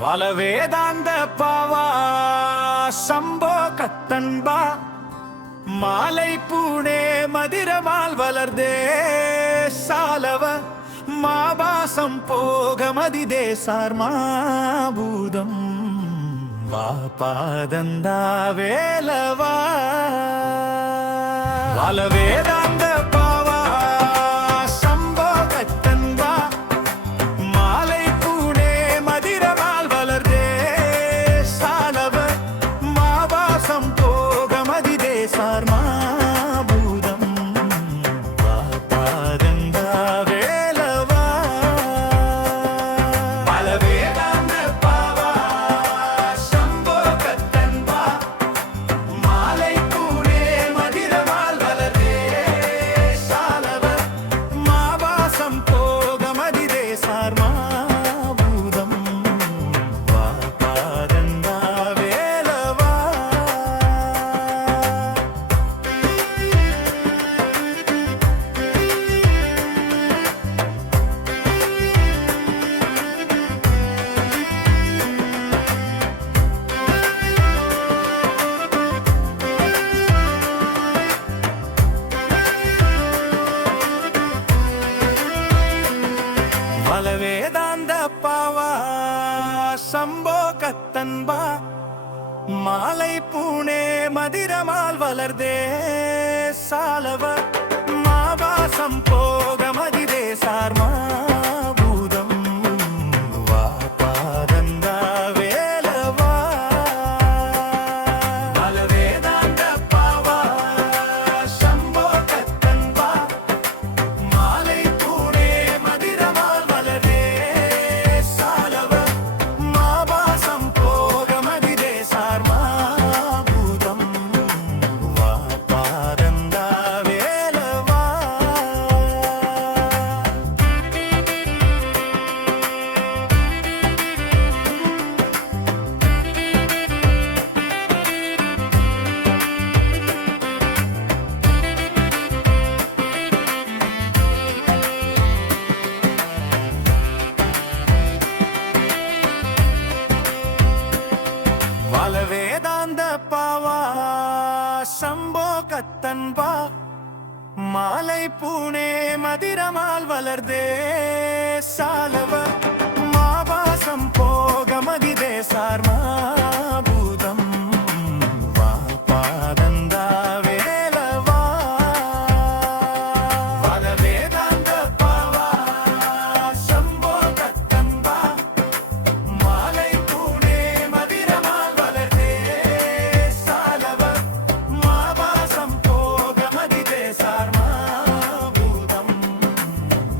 வல வேதாந்த பாவா சம்போ கத்தன்பா மாலை பூனே மதிரமால் வளர்தே சாலவ மாபாசம் போக மதிதே சார்மாபூதம் வா பாதந்தா வேலவா வல வேதாந்த பாவா சம்போ கத்தன்பா மாலை பூனே மதிரமால் வளர்தே சாலவ மாபாசம் போக மதிதே சார்மாபூதம் வா பாதந்தா வேலவா வல வேதாந்த பாவா சம்போ கத்தன்பா மாலை பூனே மதிரமால் வளர்தே சாலவ மாபாசம் போக மதிதே சார்மாபூதம் வா பாதந்தா வேலவா வல வேதாந்த பாவா சம்போ கத்தன்பா மாலை பூனே மதிரமால் வளர்தே சாலவ மாபாசம் போக மதிதே சார்மாபூதம் வா பாதந்தா வேலவா வல வேதாந்த பாவா சம்போ கத்தன்பா மாலை பூனே மதிரமால் வளரே சாலவ மாபாசம் போக மதிதே சார்மாபூதம் வா பாதந்தா வேலவா வல வேதாந்த பாவா சம்போ கத்தன்பா மாலை பூனே மதிரமால் வளர்தே சாலவ மாபாசம் போக மதிதே சார்மாபூதம் வா பாதந்தா வேலவா வல வேதாந்த பாவா சம்போ கத்தன்பா மாலை பூனே மதிரமால் வளர்தே சாலவ மாபாசம் போக மதிதே சார்மாபூதம்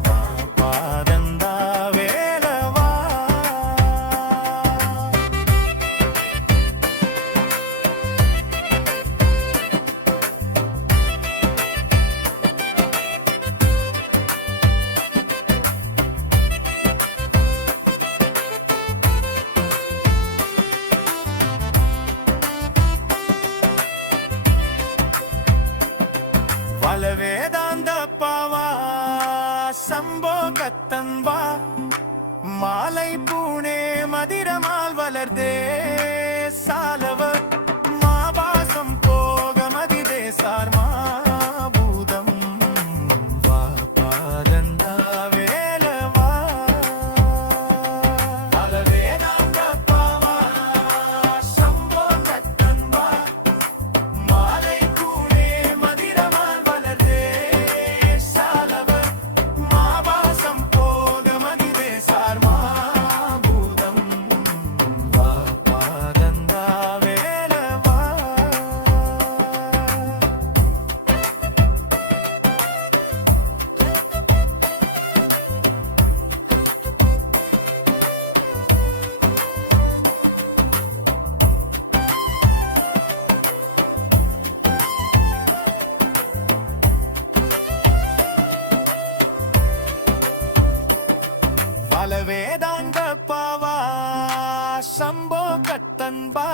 வா பாதந்தா வேலவா வல வேதாந்த பாவா சம்போ கத்தன்பா மாலை பூனே மதிரமால் வளர்தே சாலவ மாபாசம் போக மதிதே சார்மாபூதம் வா பாதந்தா வேலவா வல வேதாந்த பாவா சம்போ கத்தன்பா மாலை பூனே மதிரமால் வளர்தே சாலவ மாபாசம் போக மதிதே சார்மாபூதம் வா பாதந்தா வேலவா வல வேதாந்த பாவா சம்போ கத்தன்பா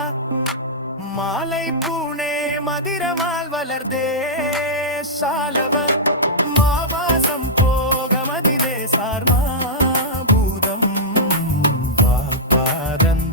மாலை பூனே மதிரமால் வளர்தே சாலவ மாபாசம் போக மதிதே சார்மாபூதம் வா பாதந்தா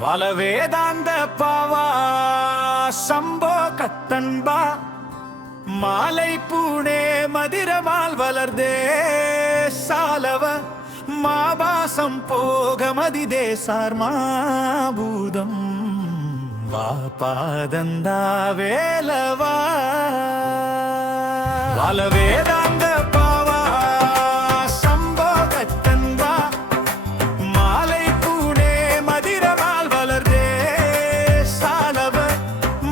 வல வேதாந்த பாவா சம்போ கத்தன்பா மாலை பூனே மதிரமால் வளர்தே சாலவ மாபாசம் போக மதிதே சார்மாபூதம் வா பாதந்தா வேலவா வல வேதாந்த பாவா சம்போ கத்தன்பா மாலை பூனே மதிரமால் வளர்தே சாலவ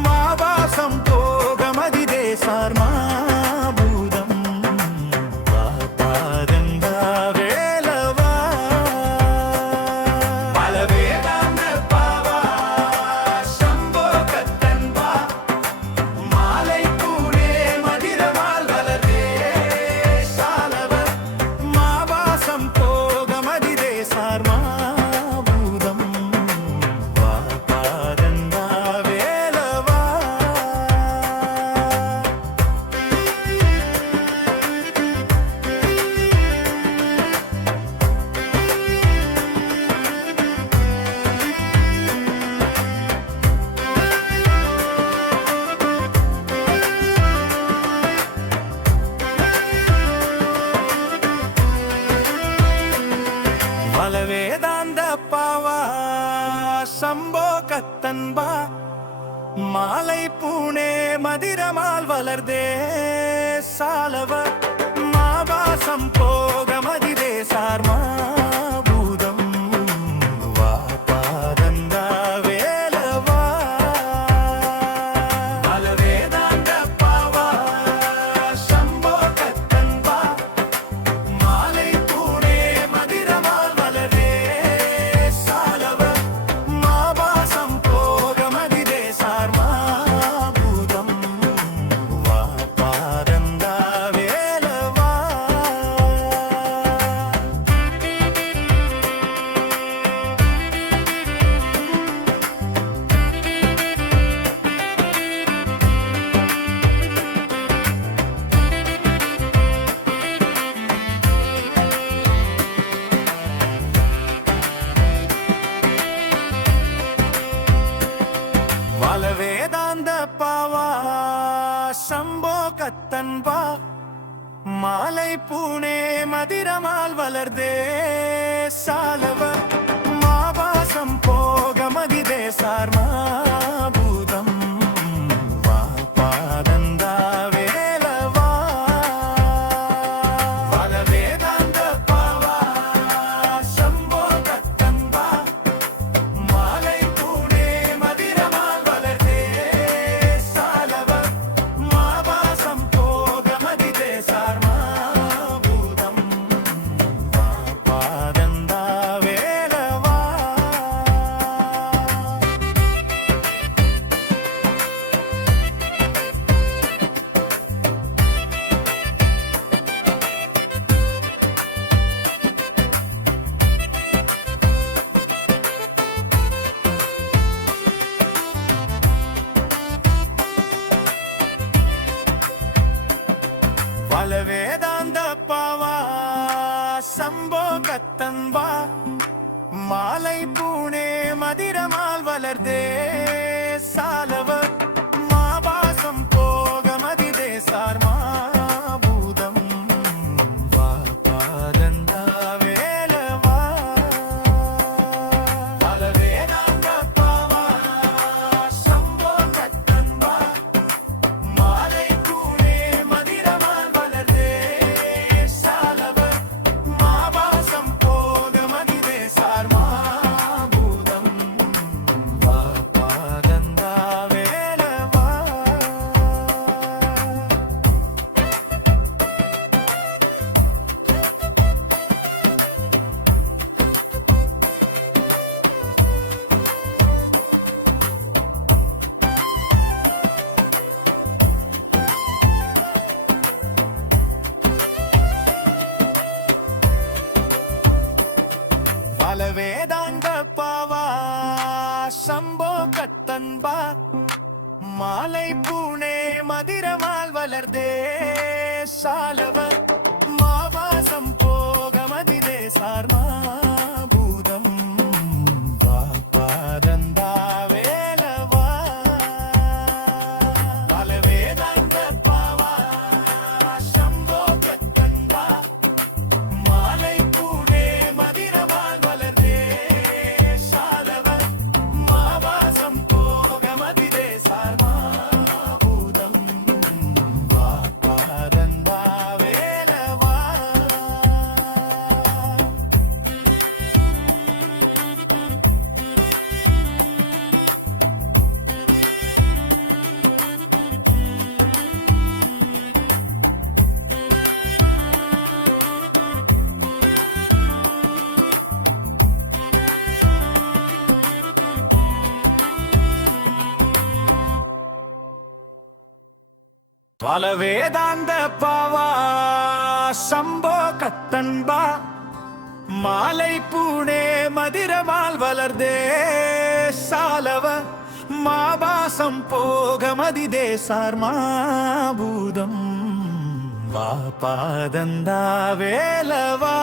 மாபாசம் போக மதிதே சார்மாபூதம் வா பாதந்தா வேலவா வல வேதாந்த பாவா சம்போ கத்தன்பா மாலை பூனே மதிரமால் வளர்தே சாலவ மாபாசம் போக மதிதே சார்மாபூதம் வா பாதந்தா வேலவா வல வேதாந்த பாவா சம்போ கத்தன்பா மாலை பூனே மதிரமால் வளர்தே சாலவ மாபாசம் போக மதிதே சார்மாபூதம் வா பாதந்தா வேலவா வல வேதாந்த பாவா சம்போ கத்தன்பா மாலை பூனே மதிரமால் வளரே சாலவ மாபாசம் போக மதிதே சார்மாபூதம் வா பாதந்தா வேலவா வல வேதாந்த பாவா சம்போ கத்தன்பா மாலை பூனே மதிரமால் வளர்தே சாலவ மாபாசம் போக மதிதே சார்மாபூதம் வா பாதந்தா வேலவா வல வேதாந்த பாவா சம்போ கத்தன்பா மாலை பூனே மதிரமால் வளர்தே சாலவ மாபாசம் போக மதிதே சார்மாபூதம் வா பாதந்தா வேலவா வல வேதாந்த பாவா சம்போ கத்தன்பா மாலை பூனே மதிரமால் வளர்தே சாலவ மாபாசம் போக மதிதே சார்மாபூதம் வா பாதந்தா வேலவா வல வேதாந்த பாவா சம்போ கத்தன்பா மாலை பூனே மதிரமால் வளர்தே சாலவ மாபாசம் போக மதிதே சார்மாபூதம் வா பாதந்தா வேலவா வல வேதாந்த பாவா சம்போ கத்தன்பா மாலை பூனே மதிரமால் வளர்தே சாலவ மாபாசம் போக மதிதே சார்மாபூதம் வா பாதந்தா பல வேதாந்த பாவா சம்போ கத்தன்பா மாலை பூனே மதிரமால் வளர்தே சாலவ மாபாசம் போக மதிதே சார்மாபூதம் வா பாதந்தா வேலவா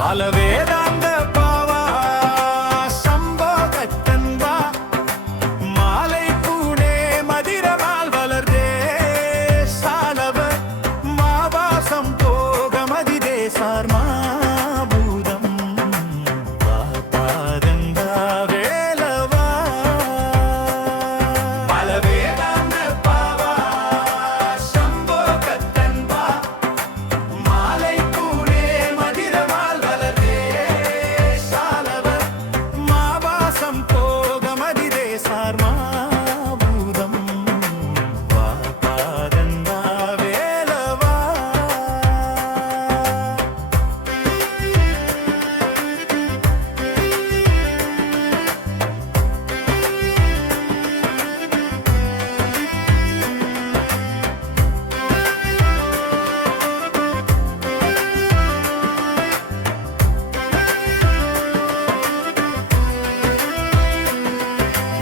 பல வேதாந்த பாவா சம்போ கத்தன்பா மாலை பூனே மதிரமால் வளர்தே சாலவ மாபாசம் போக மதிதே சார்மாபூதம் வா பாதந்தா வேலவா பல வேதாந்த பாவா சம்போ கத்தன்பா மாலை பூனே மதிரமால் வளர்தே சாலவ மாபாசம் போக மதிதே சார்மாபூதம் வா பாதந்தா வேலவா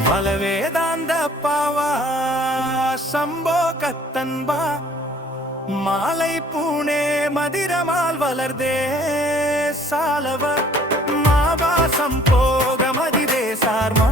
பல வேதாந்த பாவா சம்போ கத்தன்பா மாலை பூனே மதிரமால் வளர்தே சாலவ மாபாசம் போக மதிதே சார்மா